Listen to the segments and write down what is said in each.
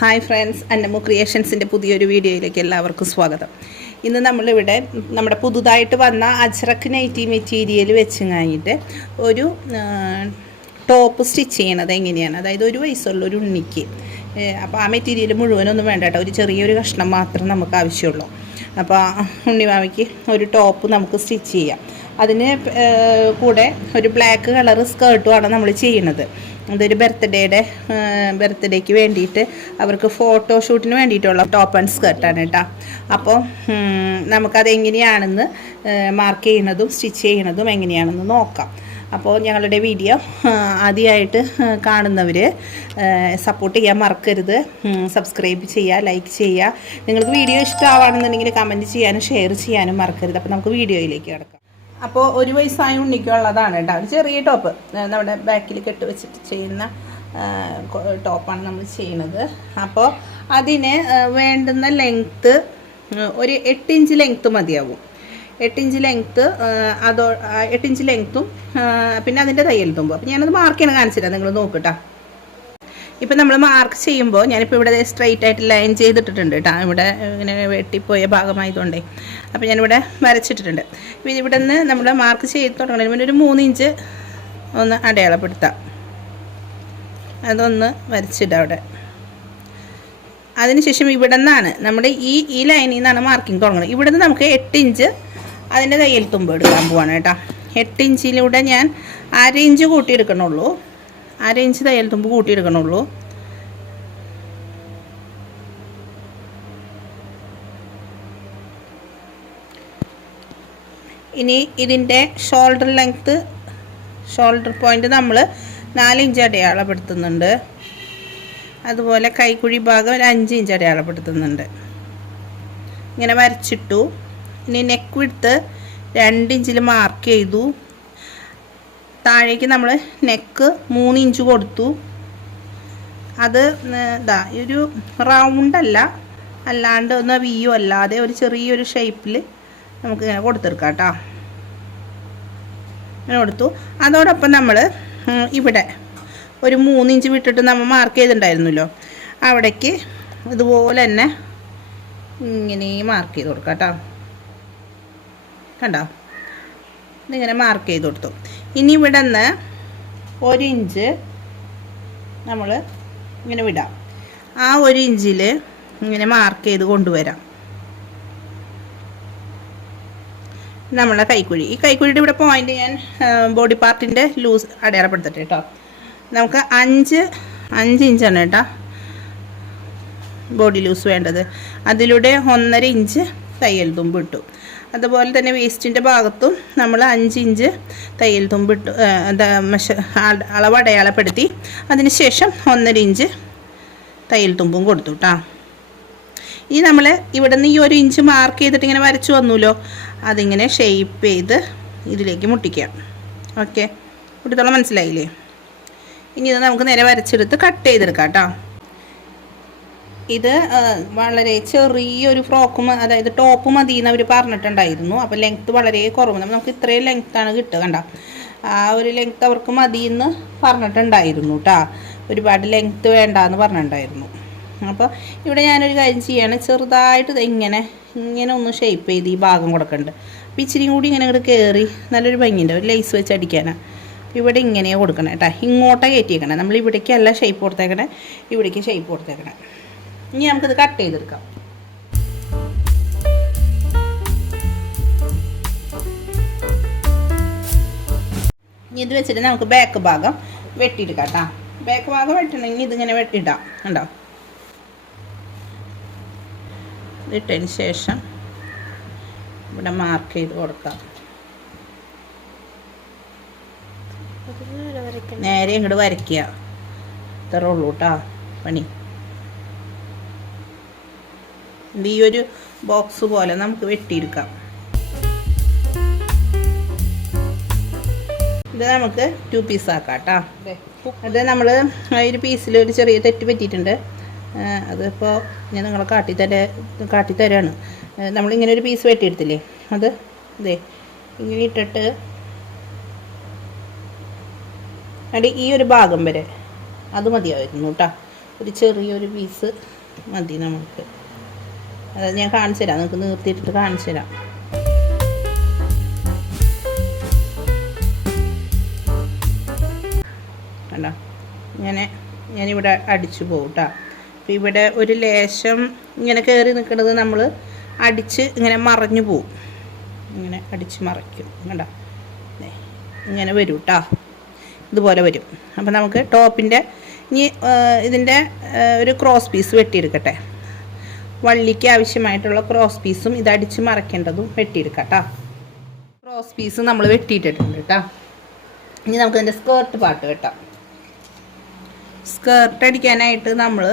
Hi friends, അന്നമു ക്രിയേഷൻസിൻ്റെ പുതിയൊരു വീഡിയോയിലേക്ക് എല്ലാവർക്കും സ്വാഗതം. ഇന്ന് നമ്മളിവിടെ നമ്മുടെ പുതുതായിട്ട് വന്ന അജ്രക്ക് നൈറ്റി മെറ്റീരിയൽ വെച്ച് കഴിഞ്ഞിട്ട് ഒരു ടോപ്പ് സ്റ്റിച്ച് ചെയ്യണത് എങ്ങനെയാണ്, അതായത് ഒരു വയസ്സുള്ള ഒരു ഉണ്ണിക്ക്. അപ്പോൾ ആ മെറ്റീരിയൽ മുഴുവനൊന്നും വേണ്ട കേട്ടോ, ഒരു ചെറിയൊരു കഷ്ണം മാത്രം നമുക്ക് ആവശ്യമുള്ളൂ. അപ്പോൾ ഉണ്ണിമാമിക്ക് ഒരു ടോപ്പ് നമുക്ക് സ്റ്റിച്ച് ചെയ്യാം. അതിന് കൂടെ ഒരു ബ്ലാക്ക് കളർ സ്കേർട്ടുമാണ് നമ്മൾ ചെയ്യുന്നത്. അതൊരു ബർത്ത്ഡേക്ക് വേണ്ടിയിട്ട് അവർക്ക് ഫോട്ടോഷൂട്ടിന് വേണ്ടിയിട്ടുള്ള ടോപ്പ് ആൻഡ് സ്കേർട്ടാണ് കേട്ടോ. അപ്പോൾ നമുക്കതെങ്ങനെയാണെന്ന് മാർക്ക് ചെയ്യുന്നതും സ്റ്റിച്ച് ചെയ്യുന്നതും എങ്ങനെയാണെന്ന് നോക്കാം. അപ്പോൾ ഞങ്ങളുടെ വീഡിയോ ആദ്യമായിട്ട് കാണുന്നവർ സപ്പോർട്ട് ചെയ്യാൻ മറക്കരുത്. സബ്സ്ക്രൈബ് ചെയ്യുക, ലൈക്ക് ചെയ്യുക. നിങ്ങൾക്ക് വീഡിയോ ഇഷ്ടമാവുകയാണെന്നുണ്ടെങ്കിൽ കമൻറ്റ് ചെയ്യാനും ഷെയർ ചെയ്യാനും മറക്കരുത്. അപ്പോൾ നമുക്ക് വീഡിയോയിലേക്ക് കിടക്കാം. അപ്പോൾ ഒരു വയസ്സായ ഉണ്ണിക്കുള്ളതാണ് കേട്ടോ, ഒരു ചെറിയ ടോപ്പ് നമ്മുടെ ബാക്കിൽ കെട്ട് വെച്ചിട്ട് ചെയ്യുന്ന ടോപ്പാണ് നമ്മൾ ചെയ്യുന്നത്. അപ്പോൾ അതിന് വേണ്ടുന്ന ലെങ്ത്ത് ഒരു 8 ഇഞ്ച് ലെങ്ത്ത് മതിയാവും. 8 ഇഞ്ച് ലെങ്ത്ത്, 8 ഇഞ്ച് ലെങ്ത്തും പിന്നെ അതിൻ്റെ തയ്യൽ തുമ്പും. അപ്പോൾ ഞാനത് മാർക്ക് ചെയ്യണം, കാണിച്ചിട്ടാണ് നിങ്ങൾ നോക്കട്ടോ. ഇപ്പം നമ്മൾ മാർക്ക് ചെയ്യുമ്പോൾ ഞാനിപ്പോൾ ഇവിടെ സ്ട്രൈറ്റ് ആയിട്ട് ലൈൻ ചെയ്തിട്ടിട്ടുണ്ട് കേട്ടോ. ഇവിടെ ഇങ്ങനെ വെട്ടിപ്പോയ ഭാഗമായതുകൊണ്ടേ അപ്പോൾ ഞാനിവിടെ വരച്ചിട്ടിട്ടുണ്ട്. അപ്പോൾ ഇവിടെ നിന്ന് നമ്മൾ മാർക്ക് ചെയ്ത് തുടങ്ങുന്നതിന് മുന്നേ ഒരു 3 ഇഞ്ച് ഒന്ന് അടയാളപ്പെടുത്താം. അതൊന്ന് വരച്ചിടാം അവിടെ. അതിനുശേഷം ഇവിടെ നിന്നാണ് നമ്മുടെ ഈ ലൈനിൽ നിന്നാണ് മാർക്കിങ് തുടങ്ങുന്നത്. ഇവിടെ നിന്ന് നമുക്ക് 8 ഇഞ്ച് അതിൻ്റെ തയ്യൽ തുമ്പ് എടുക്കാൻ പോവാണ് കേട്ടോ. 8 ഇഞ്ചിലൂടെ ഞാൻ 1/2 ഇഞ്ച് കൂട്ടിയെടുക്കണുള്ളൂ. 1/2 ഇഞ്ച് തയ്യൽ തുമ്പ് കൂട്ടിയെടുക്കണുള്ളൂ. ഇനി ഇതിൻ്റെ ഷോൾഡർ പോയിൻ്റ് നമ്മൾ 4 ഇഞ്ച് അടയാളപ്പെടുത്തുന്നുണ്ട്. അതുപോലെ കൈക്കുഴി ഭാഗം ഒരു 5 ഇഞ്ച് അടയാളപ്പെടുത്തുന്നുണ്ട്. ഇങ്ങനെ വരച്ചിട്ടു. ഇനി നെക്ക് വിഡ്ത്ത് 2 ഇഞ്ചിൽ മാർക്ക് ചെയ്തു. താഴേക്ക് നമ്മൾ നെക്ക് 3 ഇഞ്ച് കൊടുത്തു. അത് ഒരു റൗണ്ടല്ല, അല്ലാണ്ട് ഒന്ന് വിയോ അല്ലാതെ ഒരു ചെറിയൊരു ഷേപ്പിൽ നമുക്ക് ഇങ്ങനെ കൊടുത്തെടുക്കാം കേട്ടോ. ഇങ്ങനെ കൊടുത്തു. അതോടൊപ്പം നമ്മൾ ഇവിടെ ഒരു 3 ഇഞ്ച് വിട്ടിട്ട് നമ്മൾ മാർക്ക് ചെയ്തിട്ടുണ്ടായിരുന്നല്ലോ, അവിടേക്ക് ഇതുപോലെ തന്നെ ഇങ്ങനെ മാർക്ക് ചെയ്ത് കൊടുക്കാം കേട്ടോ. കണ്ടോ, ഇതിങ്ങനെ മാർക്ക് ചെയ്ത് കൊടുത്തു. ഇനി ഇവിടെ നിന്ന് 1 ഇഞ്ച് നമ്മൾ ഇങ്ങനെ വിടാം. ആ 1 ഇഞ്ചിൽ ഇങ്ങനെ മാർക്ക് ചെയ്ത് കൊണ്ടുവരാം നമ്മളെ കൈക്കുഴി. ഈ കൈക്കുഴിയുടെ ഇവിടെ പോയിൻ്റ് ഞാൻ ബോഡി പാർട്ടിൻ്റെ ലൂസ് അടയാളപ്പെടുത്തട്ടെ കേട്ടോ. നമുക്ക് 5 ഇഞ്ചാണ് കേട്ടോ ബോഡി ലൂസ് വേണ്ടത്. അതിലൂടെ 1.5 ഇഞ്ച് തയ്യൽ തുമ്പ് ഇട്ടു. അതുപോലെ തന്നെ വേസ്റ്റിൻ്റെ ഭാഗത്തും നമ്മൾ 5 ഇഞ്ച് തയ്യൽ തുമ്പ് ഇട്ടു, അളവ് അടയാളപ്പെടുത്തി. അതിന് ശേഷം 1.5 ഇഞ്ച് തയ്യൽ തുമ്പും കൊടുത്തു കേട്ടോ. ഇനി നമ്മൾ ഇവിടെ നിന്ന് ഈ 1 ഇഞ്ച് മാർക്ക് ചെയ്തിട്ട് ഇങ്ങനെ വരച്ചു വന്നല്ലോ, അതിങ്ങനെ ഷേപ്പ് ചെയ്ത് ഇതിലേക്ക് മുട്ടിക്കാം. ഓക്കെ, മുട്ടിത്തോളം മനസ്സിലായില്ലേ? ഇനി ഇത് നമുക്ക് നേരെ വരച്ചെടുത്ത് കട്ട് ചെയ്തെടുക്കാം കേട്ടോ. ഇത് വളരെ ചെറിയൊരു ഫ്രോക്കും, അതായത് ടോപ്പ് മതി എന്ന് അവർ പറഞ്ഞിട്ടുണ്ടായിരുന്നു. അപ്പോൾ ലെങ്ത്ത് വളരെ കുറവ്, നമുക്ക് ഇത്രയും ലെങ്ത്താണ് കിട്ടുക. കണ്ട, ആ ഒരു ലെങ്ത്ത് അവർക്ക് മതി എന്ന് പറഞ്ഞിട്ടുണ്ടായിരുന്നു കേട്ടോ. ഒരുപാട് ലെങ്ത്ത് വേണ്ടാന്ന് പറഞ്ഞിട്ടുണ്ടായിരുന്നു. അപ്പോൾ ഇവിടെ ഞാനൊരു കാര്യം ചെയ്യാണ്, ചെറുതായിട്ട് ഇങ്ങനെ ഒന്ന് ഷേപ്പ് ചെയ്ത് ഈ ഭാഗം കൊടുക്കുന്നുണ്ട്. അപ്പോൾ ഇച്ചിരിയും കൂടി ഇങ്ങനെ ഇങ്ങോട്ട് കയറി നല്ലൊരു ഭംഗിയുണ്ട്. ഒരു ലേസ് വെച്ച് അടിക്കാനാണ്. ഇവിടെ ഇങ്ങനെ കൊടുക്കണം കേട്ടോ. ഇങ്ങോട്ടേ കയറ്റിയേക്കണം. നമ്മൾ ഇവിടേക്കല്ല ഷേപ്പ് കൊടുത്തേക്കണേ, ഇവിടേക്ക് ഷേപ്പ് കൊടുത്തേക്കണേ. ഇനി നമുക്കിത് കട്ട് ചെയ്തെടുക്കാം. ഇനി ഇത് വെച്ചിട്ട് നമുക്ക് ബാക്ക് ഭാഗം വെട്ടിയെടുക്കാം കേട്ടോ. ബാക്ക് ഭാഗം വെട്ടണമെങ്കിൽ ഇതിങ്ങനെ വെട്ടിയിടാം. കണ്ടോ, ഇട്ടതിന് ശേഷം ഇവിടെ മാർക്ക് ചെയ്ത് കൊടുക്കാം. നേരെ ഇങ്ങോട്ട് വരയ്ക്കുക. ഇത്രേ ഉള്ളൂ കേട്ടോ പണി. ഈ ഒരു ബോക്സ് പോലെ നമുക്ക് വെട്ടിയെടുക്കാം. ഇത് നമുക്ക് 2 പീസ് ആക്കാം കേട്ടോ. അത് നമ്മൾ ഒരു പീസിൽ ഒരു ചെറിയ തെറ്റ് പറ്റിയിട്ടുണ്ട്. അതിപ്പോൾ ഞാൻ നിങ്ങളെ കാട്ടിത്തരാണ്. നമ്മളിങ്ങനെ ഒരു പീസ് വെട്ടിയെടുത്തില്ലേ, അത് ഇതേ ഇങ്ങനെ ഇട്ടിട്ട് ഈ ഒരു ഭാഗം വരെ അത് മതിയായിരുന്നു കേട്ടോ. ഒരു ചെറിയൊരു പീസ് മതി നമുക്ക്. അത് ഞാൻ കാണിച്ചു തരാം, നിങ്ങൾക്ക് നിർത്തിയിട്ടിട്ട് കാണിച്ചു തരാം. കണ്ടോ, ഞാനിവിടെ അടിച്ചു പോകും കേട്ടോ. അപ്പോൾ ഇവിടെ ഒരു ലേശം ഇങ്ങനെ കയറി നിൽക്കുന്നത് നമ്മൾ അടിച്ച് ഇങ്ങനെ മറഞ്ഞു പോവും. ഇങ്ങനെ അടിച്ച് മറയ്ക്കും. കണ്ടോ, ഇങ്ങനെ വരും കേട്ടോ, ഇതുപോലെ വരും. അപ്പോൾ നമുക്ക് ടോപ്പിൻ്റെ ഇനി ഇതിൻ്റെ ഒരു ക്രോസ് പീസ് വെട്ടിയെടുക്കട്ടെ. വള്ളിക്ക് ആവശ്യമായിട്ടുള്ള ക്രോസ് പീസും ഇത് അടിച്ച് മറയ്ക്കേണ്ടതും വെട്ടിയെടുക്കാം കേട്ടോ. ക്രോസ് പീസ് നമ്മൾ വെട്ടിയിട്ടിട്ടുണ്ട് കേട്ടോ. ഇനി നമുക്ക് ഇതിൻ്റെ സ്കേർട്ട് പാർട്ട് വെട്ടാം. സ്കേർട്ട് അടിക്കാനായിട്ട് നമ്മൾ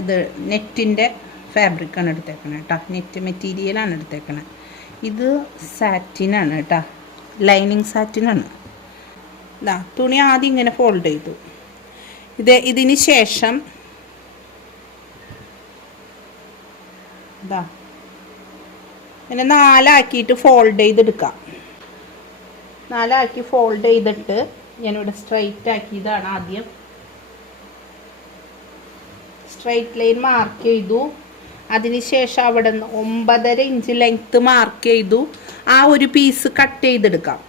ഇത് നെറ്റിൻ്റെ ഫാബ്രിക്കാണ് എടുത്തേക്കണത് കേട്ടോ. നെറ്റ് മെറ്റീരിയലാണ് എടുത്തേക്കണത്. ഇത് സാറ്റിനാണ് കേട്ടോ, ലൈനിങ് സാറ്റിനാണ്. ഇതാ തുണി ആദ്യം ഇങ്ങനെ ഫോൾഡ് ചെയ്തു. ഇതിന് ശേഷം ഇതാ ഇങ്ങനെ 4 ആക്കിയിട്ട് ഫോൾഡ് ചെയ്തെടുക്കാം. 4 ആക്കി ഫോൾഡ് ചെയ്തിട്ട് ഞാനിവിടെ സ്ട്രൈറ്റ് ആക്കിയതാണ് ആദ്യം. സ്ട്രൈറ്റ് ലൈൻ മാർക്ക് ചെയ്തു. അതിനുശേഷം അവിടെ നിന്ന് 9.5 ഇഞ്ച് ലെങ്ത്ത് മാർക്ക് ചെയ്തു. ആ ഒരു പീസ് കട്ട് ചെയ്തെടുക്കാം.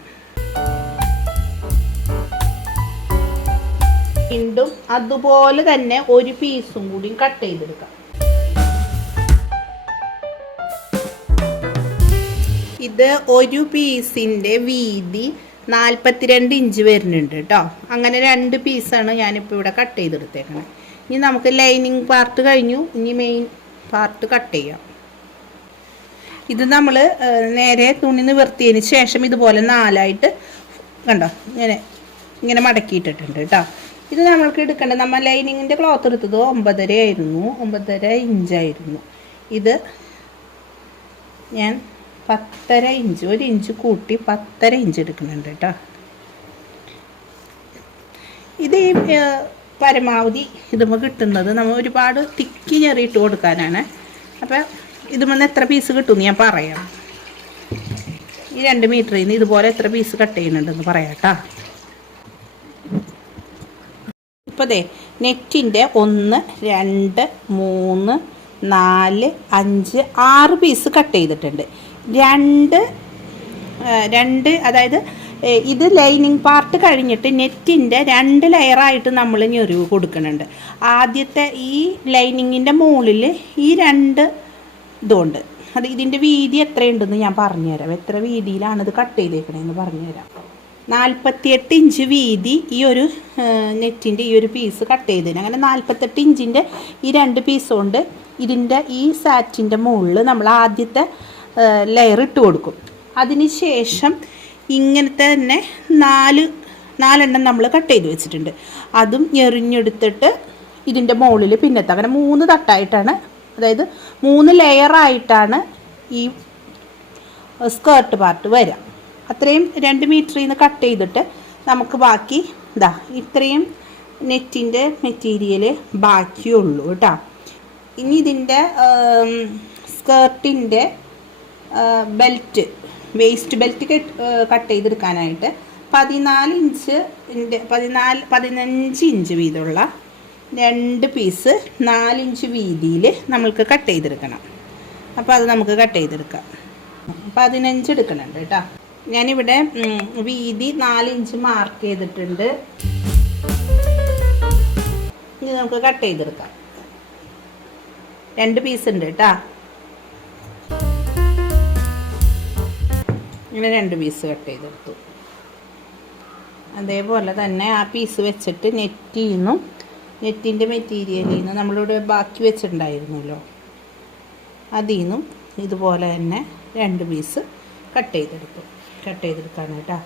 വീണ്ടും അതുപോലെ തന്നെ ഒരു പീസും കൂടി കട്ട് ചെയ്തെടുക്കാം. ഇത് ഒരു പീസിൻ്റെ വീതി 42 ഇഞ്ച് വരുന്നുണ്ട് കേട്ടോ. അങ്ങനെ 2 പീസാണ് ഞാനിപ്പോൾ ഇവിടെ കട്ട് ചെയ്തെടുത്തേക്കണേ. ഇനി നമുക്ക് ലൈനിങ് പാർട്ട് കഴിഞ്ഞു. ഇനി മെയിൻ പാർട്ട് കട്ട് ചെയ്യാം. ഇത് നമ്മൾ നേരെ തുണി നിവർത്തിയതിന് ശേഷം ഇതുപോലെ 4 ആയിട്ട് കണ്ടോ ഇങ്ങനെ മടക്കിയിട്ടിട്ടുണ്ട് കേട്ടോ. ഇത് നമ്മൾക്ക് എടുക്കേണ്ടത്, നമ്മൾ ലൈനിങ്ങിൻ്റെ ക്ലോത്ത് എടുത്തത് 9.5 ആയിരുന്നു, 9.5 ഇഞ്ചായിരുന്നു. ഇത് ഞാൻ 10.5 ഇഞ്ച്, 1 ഇഞ്ച് കൂട്ടി 10.5 ഇഞ്ച് എടുക്കുന്നുണ്ട് കേട്ടോ. ഇത് പരമാവധി ഇതുമ്പോൾ കിട്ടുന്നത് നമ്മൾ ഒരുപാട് തിക്കി ഞെറിയിട്ട് കൊടുക്കാനാണ്. അപ്പം ഇതുമെന്ന് എത്ര പീസ് കിട്ടുമെന്ന് ഞാൻ പറയാം. ഈ 2 മീറ്ററിൽ നിന്ന് ഇതുപോലെ എത്ര പീസ് കട്ട് ചെയ്യുന്നുണ്ടെന്ന് പറയാം കേട്ടോ. ഇപ്പോൾ നെറ്റിൻ്റെ 1, 2, 3, 4, 5, 6 പീസ് കട്ട് ചെയ്തിട്ടുണ്ട്. 2 അതായത് ഇത് ലൈനിങ് പാർട്ട് കഴിഞ്ഞിട്ട് നെറ്റിൻ്റെ 2 ലെയറായിട്ട് നമ്മൾ ഞെറിവ് കൊടുക്കുന്നുണ്ട്. ആദ്യത്തെ ഈ ലൈനിങ്ങിൻ്റെ മുകളിൽ ഈ 2 ഇതുണ്ട്. അത് ഇതിൻ്റെ വീതി എത്രയുണ്ടെന്ന് ഞാൻ പറഞ്ഞുതരാം. എത്ര വീതിയിലാണ് ഇത് കട്ട് ചെയ്തേക്കണേന്ന് പറഞ്ഞുതരാം. 48 ഇഞ്ച് വീതി ഈ ഒരു നെറ്റിൻ്റെ ഈ ഒരു പീസ് കട്ട് ചെയ്തതിന്. അങ്ങനെ 48 ഇഞ്ചിൻ്റെ ഈ 2 പീസ് കൊണ്ട് ഇതിൻ്റെ ഈ സാറ്റിൻ്റെ മുകളിൽ നമ്മൾ ആദ്യത്തെ ലെയർ ഇട്ട് കൊടുക്കും. അതിന് ശേഷം ഇങ്ങനത്തെ തന്നെ 4 നമ്മൾ കട്ട് ചെയ്ത് വെച്ചിട്ടുണ്ട്. അതും ഞെറിഞ്ഞെടുത്തിട്ട് ഇതിൻ്റെ മുകളിൽ പിന്നത്തെ അങ്ങനെ 3 തട്ടായിട്ടാണ്, അതായത് 3 ലെയറായിട്ടാണ് ഈ സ്കേർട്ട് പാർട്ട് വരിക. അത്രയും 2 മീറ്ററിൽ നിന്ന് കട്ട് ചെയ്തിട്ട് നമുക്ക് ബാക്കി ഇത്രയും നെറ്റിൻ്റെ മെറ്റീരിയൽ ബാക്കിയുള്ളൂ കേട്ടോ. ഇനി ഇതിൻ്റെ സ്കേർട്ടിൻ്റെ ബെൽറ്റ്, വേസ്റ്റ് ബെൽറ്റ് കട്ട് ചെയ്തെടുക്കാനായിട്ട് 15 ഇഞ്ച് വീതമുള്ള 2 പീസ് 4 ഇഞ്ച് വീതിയിൽ നമ്മൾക്ക് കട്ട് ചെയ്തെടുക്കണം. അപ്പോൾ അത് നമുക്ക് കട്ട് ചെയ്തെടുക്കാം. 15 എടുക്കുന്നുണ്ട് കേട്ടോ. ഞാനിവിടെ വീതി 4 ഇഞ്ച് മാർക്ക് ചെയ്തിട്ടുണ്ട്. ഇനി നമുക്ക് കട്ട് ചെയ്തെടുക്കാം. 2 പീസ് ഉണ്ട് കേട്ടോ. ഇങ്ങനെ 2 പീസ് കട്ട് ചെയ്തെടുത്തു. അതേപോലെ തന്നെ ആ പീസ് വെച്ചിട്ട് നെറ്റിൻ്റെ മെറ്റീരിയലിൽ നിന്ന് നമ്മളിവിടെ ബാക്കി വെച്ചിട്ടുണ്ടായിരുന്നല്ലോ, അതിൽ നിന്നും ഇതുപോലെ തന്നെ 2 പീസ് കട്ട് ചെയ്തെടുക്കാണ് കേട്ടോ.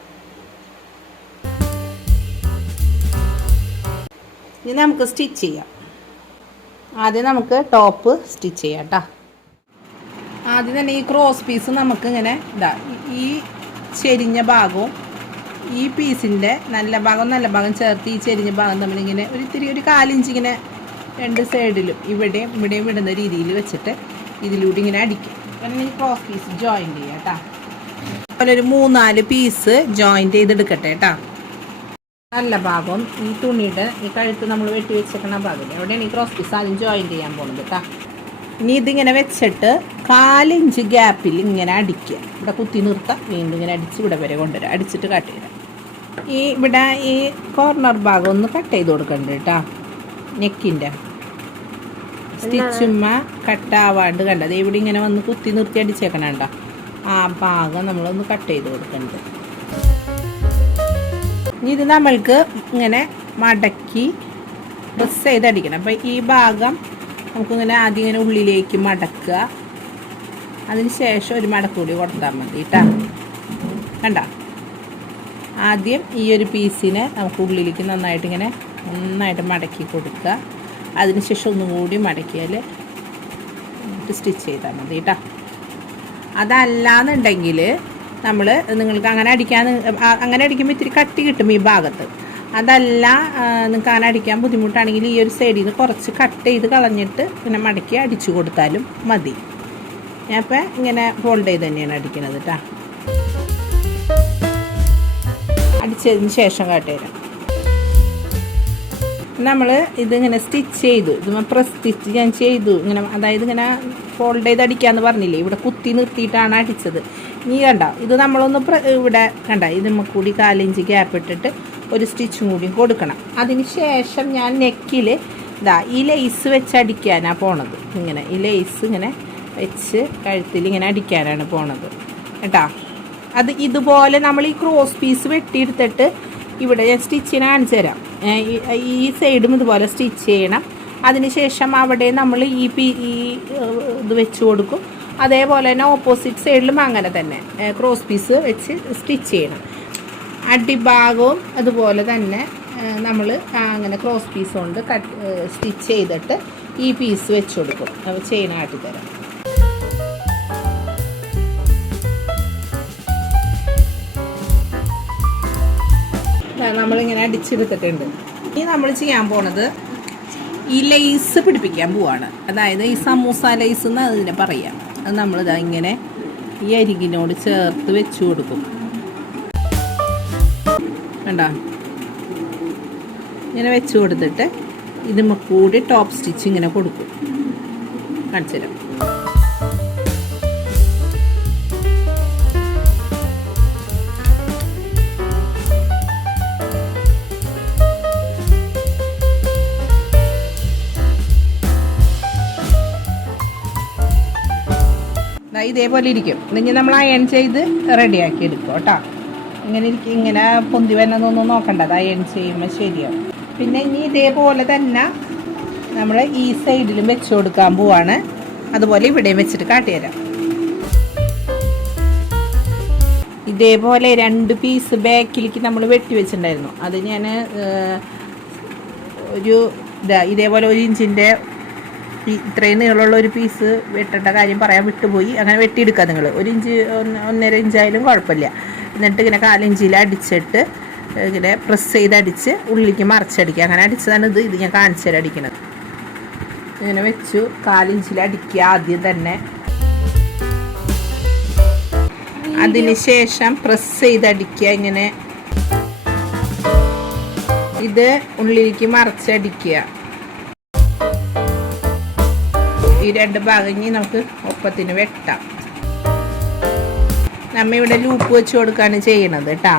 ഇനി നമുക്ക് സ്റ്റിച്ച് ചെയ്യാം. ആദ്യം നമുക്ക് ടോപ്പ് സ്റ്റിച്ച് ചെയ്യാം കേട്ടോ. ആദ്യം തന്നെ ഈ ക്രോസ് പീസ് നമുക്ക് ഇങ്ങനെ ഈ ചെരിഞ്ഞ ഭാഗവും ഈ പീസിൻ്റെ നല്ല ഭാഗം ചേർത്ത് ഈ ചെരിഞ്ഞ ഭാഗം നമ്മളിങ്ങനെ ഒരു 4 ഇഞ്ച് ഇങ്ങനെ 2 സൈഡിലും ഇവിടെയും ഇടുന്ന രീതിയിൽ വെച്ചിട്ട് ഇതിലൂടെ ഇങ്ങനെ അടിക്കും. പിന്നെ ഈ ക്രോസ് പീസ് ജോയിൻറ്റ് ചെയ്യാം കേട്ടോ. അതുപോലെ ഒരു 3-4 പീസ് ജോയിൻറ്റ് ചെയ്തെടുക്കട്ടെ കേട്ടോ. നല്ല ഭാഗം ഈ തുണിയുടെ ഈ കഴുത്ത് നമ്മൾ വെട്ടി വെച്ചേക്കുന്ന ഭാഗമില്ല എവിടെയാണ് ഈ ക്രോസ് പീസ് ആദ്യം ജോയിൻ ചെയ്യാൻ പോകുന്നത് കേട്ടോ. ഇനി ഇതിങ്ങനെ വെച്ചിട്ട് 1/4 ഇഞ്ച് ഗ്യാപ്പിൽ ഇങ്ങനെ അടിക്കുക. ഇവിടെ കുത്തി നിർത്താം, വീണ്ടും ഇങ്ങനെ അടിച്ച് ഇവിടെ വരെ കൊണ്ടുവരാം, അടിച്ചിട്ട് കട്ട് ചെയ്യാം. ഇവിടെ ഈ കോർണർ ഭാഗം ഒന്ന് കട്ട് ചെയ്ത് കൊടുക്കണ്ട കേട്ടോ. നെക്കിൻ്റെ സ്റ്റിച്ചുമ്മ കട്ടാവാണ്ട് കണ്ടത് ഇവിടെ ഇങ്ങനെ വന്ന് കുത്തി നിർത്തി അടിച്ചേക്കണം കേട്ടോ. ആ ഭാഗം നമ്മളൊന്ന് കട്ട് ചെയ്ത് കൊടുക്കണ്ട്. ഇനി ഇത് നമ്മൾക്ക് ഇങ്ങനെ മടക്കി പ്രസ് ചെയ്തടിക്കണം. അപ്പോൾ ഈ ഭാഗം നമുക്കിങ്ങനെ ആദ്യം ഇങ്ങനെ ഉള്ളിലേക്ക് മടക്കുക. അതിന് ശേഷം ഒരു മടക്കൂടി കൊടുത്താൽ മതി കേട്ടോ. കണ്ട ആദ്യം ഈ ഒരു പീസിനെ നമുക്ക് ഉള്ളിലേക്ക് നന്നായിട്ട് മടക്കി കൊടുക്കുക. അതിനുശേഷം ഒന്നും കൂടി മടക്കിയാൽ സ്റ്റിച്ച് ചെയ്താൽ മതി കേട്ടോ. അതല്ലാന്നുണ്ടെങ്കിൽ നിങ്ങൾക്ക് അങ്ങനെ അടിക്കുമ്പോൾ ഇത്തിരി കട്ടി കിട്ടും ഈ ഭാഗത്ത്. അതല്ല നിങ്ങൾക്ക് അങ്ങനെ അടിക്കാൻ ബുദ്ധിമുട്ടാണെങ്കിൽ ഈ ഒരു സൈഡിൽ നിന്ന് കുറച്ച് കട്ട് ചെയ്ത് കളഞ്ഞിട്ട് ഇങ്ങനെ മടക്കി അടിച്ചു കൊടുത്താലും മതി. ഞാൻ ഇപ്പം ഇങ്ങനെ ഫോൾഡ് ചെയ്ത് തന്നെയാണ് അടിക്കുന്നത് കേട്ടോ. അടിച്ചതിന് ശേഷം കാട്ടുതരാം. നമ്മൾ ഇതിങ്ങനെ സ്റ്റിച്ച് ചെയ്തു, ഇത് പ്രസ് സ്റ്റിച്ച് ഞാൻ ചെയ്തു ഇങ്ങനെ, അതായത് ഇങ്ങനെ ഫോൾഡ് ചെയ്ത് അടിക്കാമെന്ന് പറഞ്ഞില്ലേ, ഇവിടെ കുത്തി നിർത്തിയിട്ടാണ് അടിച്ചത്. നീ കണ്ട ഇത് നമ്മളൊന്ന് ഇവിടെ കണ്ട ഇത് കൂടി 1/4 ഇഞ്ച് ഗ്യാപ്പ് ഇട്ടിട്ട് ഒരു സ്റ്റിച്ചും കൂടി കൊടുക്കണം. അതിന് ശേഷം ഞാൻ നെക്കിൽ ഈ ലേസ് വെച്ച് അടിക്കാനാണ് പോണത്. ഇങ്ങനെ ഈ ലേസ് ഇങ്ങനെ വെച്ച് കഴുത്തിൽ ഇങ്ങനെ അടിക്കാനാണ് പോണത് കേട്ടോ. അത് ഇതുപോലെ നമ്മൾ ഈ ക്രോസ് പീസ് വെട്ടിയെടുത്തിട്ട് ഇവിടെ ഞാൻ സ്റ്റിച്ചിന് കാണിച്ചു തരാം. ഈ സൈഡും ഇതുപോലെ സ്റ്റിച്ച് ചെയ്യണം. അതിനുശേഷം അവിടെ നമ്മൾ ഈ ഇത് വെച്ച് കൊടുക്കും. അതേപോലെ തന്നെ ഓപ്പോസിറ്റ് സൈഡിലും അങ്ങനെ തന്നെ ക്രോസ് പീസ് വെച്ച് സ്റ്റിച്ച് ചെയ്യണം. അടിഭാഗവും അതുപോലെ തന്നെ നമ്മൾ അങ്ങനെ ക്രോസ് പീസ് കൊണ്ട് സ്റ്റിച്ച് ചെയ്തിട്ട് ഈ പീസ് വെച്ച് കൊടുക്കും. അത് ചെയ്യണ കാട്ടിത്തരാം. നമ്മളിങ്ങനെ അടിച്ചെടുത്തിട്ടുണ്ട്. ഇനി നമ്മൾ ചെയ്യാൻ പോണത് ഈ ലേസ് പിടിപ്പിക്കാൻ പോവാണ്. അതായത് ഈ സമൂസ ലേസ് എന്ന് അതിനെ പറയാം. അത് നമ്മളിതാ ഇങ്ങനെ ഈ അരികിനോട് ചേർത്ത് വെച്ച് കൊടുക്കും. കണ്ടോ, ഇങ്ങനെ വെച്ച് കൊടുത്തിട്ട് ഇതിമ്മ കൂടി ടോപ്പ് സ്റ്റിച്ച് ഇങ്ങനെ കൊടുക്കും. കാണിച്ചു തരാം. ഇതേപോലെ ഇരിക്കും. ഇല്ലെങ്കിൽ നമ്മൾ അയൺ ചെയ്ത് റെഡിയാക്കി എടുക്കും കേട്ടോ. ഇങ്ങനെ പൊന്തി വന്നതൊന്നും നോക്കണ്ടത്, അയൺ ചെയ്യുമ്പോൾ ശരിയാവും. പിന്നെ ഇനി ഇതേപോലെ തന്നെ നമ്മൾ ഈ സൈഡിലും വെച്ച് കൊടുക്കാൻ പോവാണ്. അതുപോലെ ഇവിടെയും വെച്ചിട്ട് കാട്ടിത്തരാം. ഇതേപോലെ 2 പീസ് ബാക്കിലേക്ക് നമ്മൾ വെട്ടി വെച്ചിട്ടുണ്ടായിരുന്നു. അത് ഞാൻ ഇതേപോലെ 1 ഇഞ്ചിൻ്റെ ഇത്രയും നീളമുള്ള ഒരു പീസ് വെട്ടേണ്ട കാര്യം പറയാൻ വിട്ടുപോയി. അങ്ങനെ വെട്ടിയെടുക്കുക നിങ്ങൾ. 1 ഇഞ്ച് 1.5 ഇഞ്ചായാലും കുഴപ്പമില്ല. എന്നിട്ട് ഇങ്ങനെ 1/4 ഇഞ്ചിൽ അടിച്ചിട്ട് ഇങ്ങനെ പ്രസ് ചെയ്ത് അടിച്ച് ഉള്ളിലേക്ക് മറിച്ചടിക്കുക. അങ്ങനെ അടിച്ചതാണ് ഇത് ഞാൻ കാണിച്ചു തരാം അടിക്കണത്. ഇങ്ങനെ വെച്ചു 1/4 ഇഞ്ചിൽ അടിക്കുക ആദ്യം തന്നെ. അതിന് ശേഷം പ്രസ് ചെയ്ത് അടിക്കുക. ഇങ്ങനെ ഇത് ഉള്ളിലേക്ക് മറിച്ചടിക്കുക. ഈ 2 ഭാഗം ഇനി നമുക്ക് ഒപ്പത്തിന് വെട്ടാം. നമ്മ ഇവിടെ ലൂപ്പ് വെച്ച് കൊടുക്കുകയാണ് ചെയ്യണത് കേട്ടോ.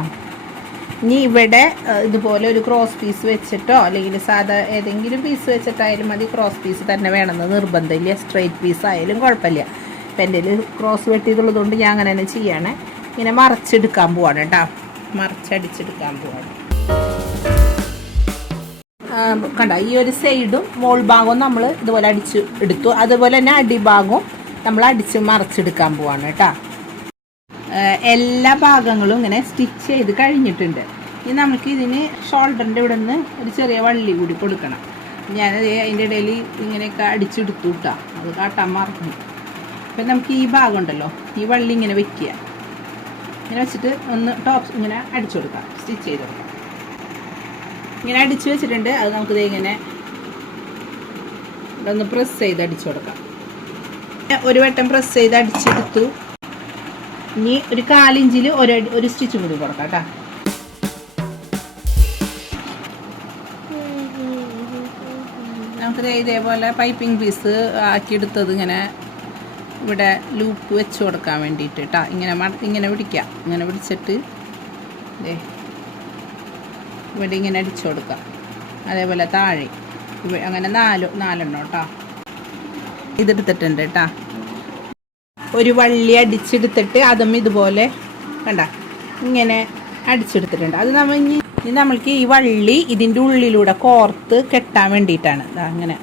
ഇനി ഇവിടെ ഇതുപോലെ ഒരു ക്രോസ് പീസ് വെച്ചിട്ടോ അല്ലെങ്കിൽ സാധാ ഏതെങ്കിലും പീസ് വെച്ചിട്ടായാലും മതി. ക്രോസ് പീസ് തന്നെ വേണമെന്ന് നിർബന്ധമില്ല. സ്ട്രെയിറ്റ് പീസ് ആയാലും കുഴപ്പമില്ല. ഇപ്പം എൻ്റെ ക്രോസ് വെട്ടിയതുള്ളത് കൊണ്ട് ഞാൻ അങ്ങനെ തന്നെ ചെയ്യാണ്. ഇങ്ങനെ മറിച്ചെടുക്കാൻ പോവാണ് കേട്ടോ. മറിച്ചടിച്ചെടുക്കാൻ പോവാണ്. കണ്ട ഈ ഒരു സൈഡും മോൾ ഭാഗവും നമ്മൾ ഇതുപോലെ അടിച്ച് എടുത്തു. അതുപോലെ തന്നെ അടിഭാഗവും നമ്മൾ അടിച്ച് മറിച്ചെടുക്കാൻ പോവാണ് കേട്ടോ. എല്ലാ ഭാഗങ്ങളും ഇങ്ങനെ സ്റ്റിച്ച് ചെയ്ത് കഴിഞ്ഞിട്ടുണ്ട്. ഇനി നമുക്ക് ഇതിന് ഷോൾഡറിൻ്റെ ഇവിടെ നിന്ന് ഒരു ചെറിയ വള്ളി കൂടി കൊടുക്കണം. ഞാനത് അതിൻ്റെ ഇടയിൽ ഇങ്ങനെയൊക്കെ അടിച്ചെടുത്തു കേട്ടോ. അത് കാട്ടാൻ മറന്നു. അപ്പം നമുക്ക് ഈ ഭാഗം ഉണ്ടല്ലോ, ഈ വള്ളി ഇങ്ങനെ വെക്കുക. ഇങ്ങനെ വെച്ചിട്ട് ഒന്ന് ടോപ്പ് ഇങ്ങനെ അടിച്ചു കൊടുക്കാം, സ്റ്റിച്ച് ചെയ്ത് കൊടുക്കാം. ഇങ്ങനെ അടിച്ചു വെച്ചിട്ടുണ്ട്. അത് നമുക്കിത് ഇങ്ങനെ ഒന്ന് പ്രസ് ചെയ്ത് അടിച്ചു കൊടുക്കാം. ഒരു വട്ടം പ്രസ് ചെയ്ത് അടിച്ചെടുത്തു. ഇനി ഒരു 1/4 ഇഞ്ചിൽ ഒരു സ്റ്റിച്ചും കൂടി കൊടുക്കാം കേട്ടോ. നമുക്ക് ഇതേപോലെ പൈപ്പിംഗ് പീസ് ആക്കിയെടുത്തത് ഇങ്ങനെ ഇവിടെ ലൂപ്പ് വെച്ച് കൊടുക്കാൻ വേണ്ടിയിട്ട് കേട്ടോ. ഇങ്ങനെ പിടിക്കാം. ഇങ്ങനെ പിടിച്ചിട്ട് ഇവിടെ ഇങ്ങനെ അടിച്ചു കൊടുക്കാം. അതേപോലെ താഴെ അങ്ങനെ നാലെണ്ണം കേട്ടോ. ഇതെടുത്തിട്ടുണ്ട് കേട്ടോ. ഒരു വള്ളി അടിച്ചെടുത്തിട്ട് അതും ഇതുപോലെ കണ്ട ഇങ്ങനെ അടിച്ചെടുത്തിട്ടുണ്ട്. അത് നമ്മൾക്ക് ഈ വള്ളി ഇതിൻ്റെ ഉള്ളിലൂടെ കോർത്ത് കെട്ടാൻ വേണ്ടിയിട്ടാണ്. അങ്ങനെ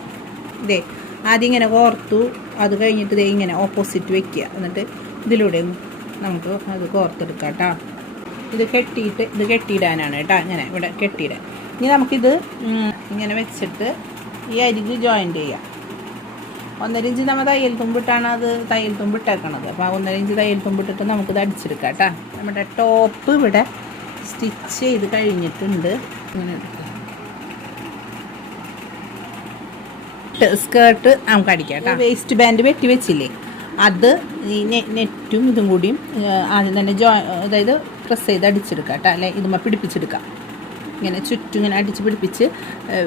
ആദ്യം ഇങ്ങനെ കോർത്തു. അത് കഴിഞ്ഞിട്ട് ഇങ്ങനെ ഓപ്പോസിറ്റ് വെക്കുക. എന്നിട്ട് ഇതിലൂടെ നമുക്ക് അത് കോർത്തെടുക്കാം കേട്ടോ. ഇത് കെട്ടിയിടാനാണ് കേട്ടോ. ഇങ്ങനെ ഇവിടെ കെട്ടിയിടാൻ. ഇനി നമുക്കിത് ഇങ്ങനെ വെച്ചിട്ട് ഈ അരിക് ജോയിൻ്റ് ചെയ്യാം. 1.5 ഇഞ്ച് നമ്മൾ തയ്യൽ തുമ്പിട്ടാണ് അത് തയ്യൽ തുമ്പിട്ടേക്കണത്. അപ്പോൾ 1.5 ഇഞ്ച് തയ്യൽ തുമ്പിട്ടിട്ട് നമുക്കിത് അടിച്ചെടുക്കാം കേട്ടോ. നമ്മുടെ ടോപ്പ് ഇവിടെ സ്റ്റിച്ച് ചെയ്ത് കഴിഞ്ഞിട്ടുണ്ട്. ഇങ്ങനെ സ്കേർട്ട് നമുക്ക് അടിക്കാം കേട്ടോ. വേസ്റ്റ് ബാൻഡ് വെട്ടി വെച്ചില്ലേ, അത് ഈ നെറ്റും ഇതും കൂടിയും ആദ്യം തന്നെ അതായത് പ്രസ് ചെയ്ത് അടിച്ചെടുക്കാം കേട്ടോ. അല്ലെ ഇതുമ്മ പിടിപ്പിച്ചെടുക്കാം. ഇങ്ങനെ ചുറ്റും ഇങ്ങനെ അടിച്ച് പിടിപ്പിച്ച്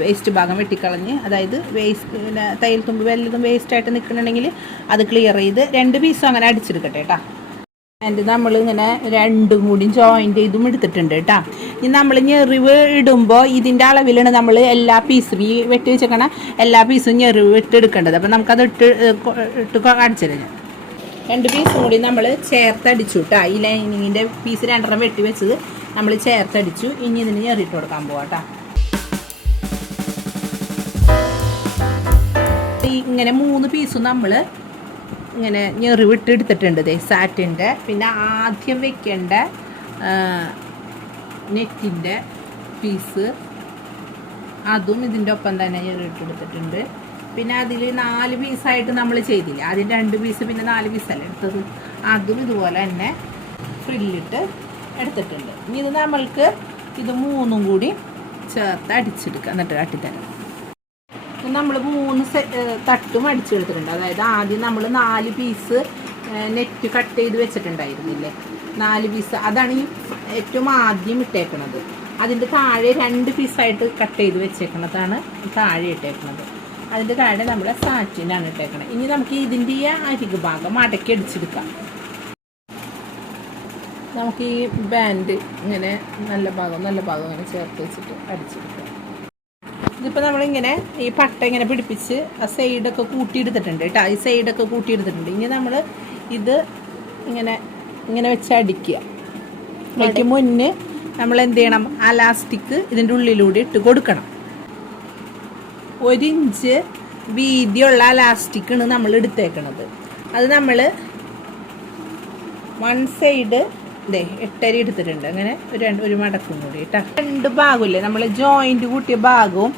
വേസ്റ്റ് ഭാഗം വെട്ടിക്കളഞ്ഞ്, അതായത് പിന്നെ തയ്യൽ തുമ്പ് വല്ലതും വേസ്റ്റായിട്ട് നിൽക്കണമെങ്കിൽ അത് ക്ലിയർ ചെയ്ത് 2 പീസും അങ്ങനെ അടിച്ചെടുക്കട്ടെ കേട്ടോ. ആൻഡ് നമ്മളിങ്ങനെ 2 കൂടി ജോയിൻ്റ് ചെയ്തും എടുത്തിട്ടുണ്ട് കേട്ടോ. ഇനി നമ്മൾ ഞെറിവ് ഇടുമ്പോൾ ഇതിൻ്റെ അളവിലാണ് നമ്മൾ എല്ലാ പീസും ഈ വെട്ടി വെച്ചേക്കണ എല്ലാ പീസും ഞെറിവ് ഇട്ടെടുക്കേണ്ടത്. അപ്പം നമുക്കത് ഇട്ട് അടിച്ചിരുന്നു. 2 പീസും കൂടി നമ്മൾ ചേർത്തടിച്ചു കേട്ടോ. ഈ ലൈനിങ്ങിൻ്റെ പീസ് 2 വെട്ടി വെച്ചത് നമ്മൾ ചേർത്തടിച്ചു. ഇനി ഇതിന് ഞെറിയിട്ട് കൊടുക്കാൻ പോവാം കേട്ടോ. ഇങ്ങനെ 3 പീസും നമ്മൾ ഇങ്ങനെ ഞെറിവിട്ട് എടുത്തിട്ടുണ്ട് സാറ്റിൻ്റെ. പിന്നെ ആദ്യം വെക്കേണ്ട നെറ്റിൻ്റെ പീസ് അതും ഇതിൻ്റെ ഒപ്പം തന്നെ ഞെറിവിട്ടെടുത്തിട്ടുണ്ട്. പിന്നെ അതിൽ 4 പീസായിട്ട് നമ്മൾ ചെയ്തില്ല. ആദ്യം 2 പീസ് പിന്നെ 4 പീസല്ലേ എടുത്തത്. അതും ഇതുപോലെ തന്നെ ഫ്രില്ലിട്ട് എടുത്തിട്ടുണ്ട്. ഇനി ഇത് നമ്മൾക്ക് ഇത് 3 കൂടി ചേർത്ത് അടിച്ചെടുക്കുക. എന്നിട്ട് കാട്ടിത്തരാം. നമ്മൾ 3 തട്ടും അടിച്ചെടുത്തിട്ടുണ്ട്. അതായത് ആദ്യം നമ്മൾ 4 പീസ് നെറ്റ് കട്ട് ചെയ്ത് വെച്ചിട്ടുണ്ടായിരുന്നില്ലേ, 4 പീസ് അതാണ് ഈ ഏറ്റവും ആദ്യം ഇട്ടേക്കണത്. അതിൻ്റെ താഴെ 2 പീസായിട്ട് കട്ട് ചെയ്ത് വെച്ചേക്കണതാണ് താഴെ ഇട്ടേക്കണത്. അതിൻ്റെ താഴെ നമ്മൾ സാറ്റിനാണ് ഇട്ടേക്കണത്. ഇനി നമുക്ക് ഇതിൻ്റെ അരികു ഭാഗം മടക്കി അടിച്ചെടുക്കാം. നമുക്ക് ഈ ബാൻഡ് ഇങ്ങനെ നല്ല ഭാഗം ഇങ്ങനെ ചേർത്ത് വെച്ചിട്ട് അടിച്ചെടുക്കാം. ഇതിപ്പോൾ നമ്മളിങ്ങനെ ഈ പട്ട ഇങ്ങനെ പിടിപ്പിച്ച് ആ സൈഡൊക്കെ കൂട്ടിയെടുത്തിട്ടുണ്ട് കേട്ടോ. ഈ സൈഡൊക്കെ കൂട്ടിയെടുത്തിട്ടുണ്ട്. ഇനി നമ്മൾ ഇത് ഇങ്ങനെ വെച്ച് അടിക്കുക. അതിന് മുന്നേ നമ്മൾ എന്ത് ചെയ്യണം, ആ ലാസ്റ്റിക്ക് ഇതിൻ്റെ ഉള്ളിലൂടെ ഇട്ട് കൊടുക്കണം. 1 ഇഞ്ച് വീതിയുള്ള ആ ലാസ്റ്റിക്കാണ് നമ്മൾ എടുത്തേക്കണത്. അത് നമ്മൾ 1 സൈഡ് 8.5 എടുത്തിട്ടുണ്ട്. അങ്ങനെ ഒരു മടക്കും കൂടി കേട്ടോ. 2 ഭാഗമില്ലേ നമ്മൾ ജോയിൻറ്റ് കൂട്ടിയ ഭാഗവും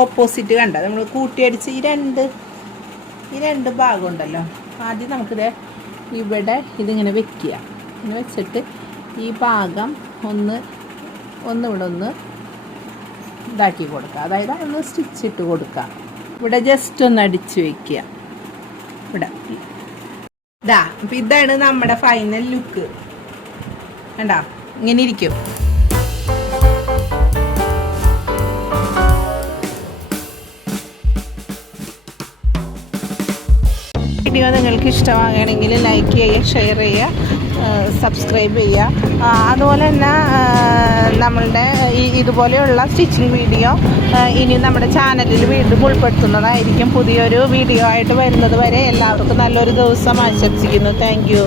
ഓപ്പോസിറ്റ് കണ്ട നമ്മൾ കൂട്ടിയടിച്ച് ഈ രണ്ട് ഭാഗം ഉണ്ടല്ലോ. ആദ്യം നമുക്കിത് ഇവിടെ ഇതിങ്ങനെ വെക്കുക. ഇങ്ങനെ വെച്ചിട്ട് ഈ ഭാഗം ഒന്ന് ഇവിടെ ഇതാക്കി കൊടുക്കുക. അതായത് ഒന്ന് സ്റ്റിച്ചിട്ട് കൊടുക്കുക. ഇവിടെ ജസ്റ്റ് ഒന്ന് അടിച്ച് വയ്ക്കുക. ഇവിടെ അപ്പം ഇതാണ് നമ്മുടെ ഫൈനൽ ലുക്ക്. കണ്ടാ ഇങ്ങനെ ഇരിക്കും. വീഡിയോ നിങ്ങൾക്ക് ഇഷ്ടമാകുകയാണെങ്കിൽ ലൈക്ക് ചെയ്യുക, ഷെയർ ചെയ്യുക, സബ്സ്ക്രൈബ് ചെയ്യുക. അതുപോലെ തന്നെ നമ്മളുടെ ഇതുപോലെയുള്ള സ്റ്റിച്ചിങ് വീഡിയോ ഇനി നമ്മുടെ ചാനലിൽ വീണ്ടും ഉൾപ്പെടുത്തുന്നതായിരിക്കും. പുതിയൊരു വീഡിയോ ആയിട്ട് വരുന്നത് വരെ എല്ലാവർക്കും നല്ലൊരു ദിവസം ആശംസിക്കുന്നു. Thank you.